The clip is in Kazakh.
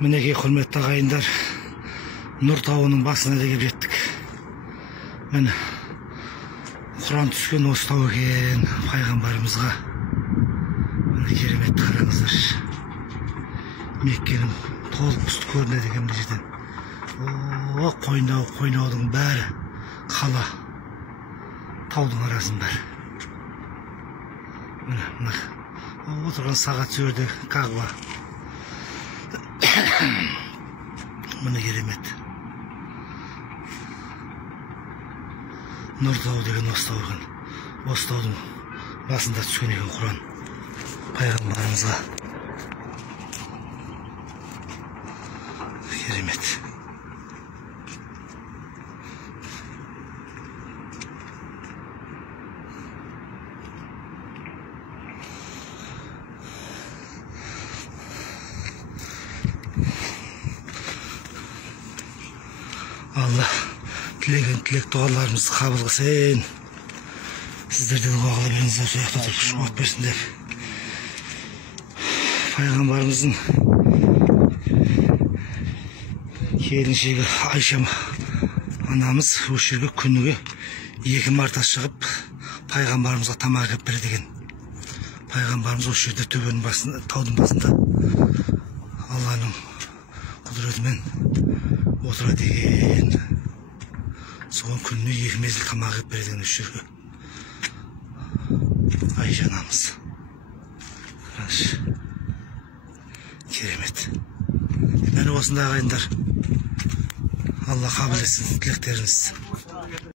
Мінекей құрметті ағайындар, Нұр тауының басына да келіп жеттік. Міне Құран түскен осы тау екен, пайғамбарымызға. Міне керемет, қараңыздар. Меккенің толық үсті көрінеді екен бұл жерден. О, қойнаудың бәрі қала, таудың арасын бәрі. Міне отырған сағат жерде Кағба. Міне керемет. Нұр тауы деген осы тау екен. Осы таудың басында түскен екен Құран пайғамбарымызға. Керемет. Алла тілеген тілек дұғаларымызды қабыл қылсын. Сіздерде дұға қыла беріңіздер, сояқта тұрып күш қуат берсіндер. Пайғамбарымыздың келіншегі Айша анамыз осы жерге күніге 2 марта шығып пайғамбарымызға тамақ әкеліп береді екен. Пайғамбарымыз осы жерде төбенің басында, таудың басында Алланың құдіретімен отырады екен. Соған күніне 2 мезгіл тамақ әкеліп береді екен осы жерге. Айша анамыз. Керемет. Мені осында ағайындар. Алла қабыл етсін тілектеріңізді.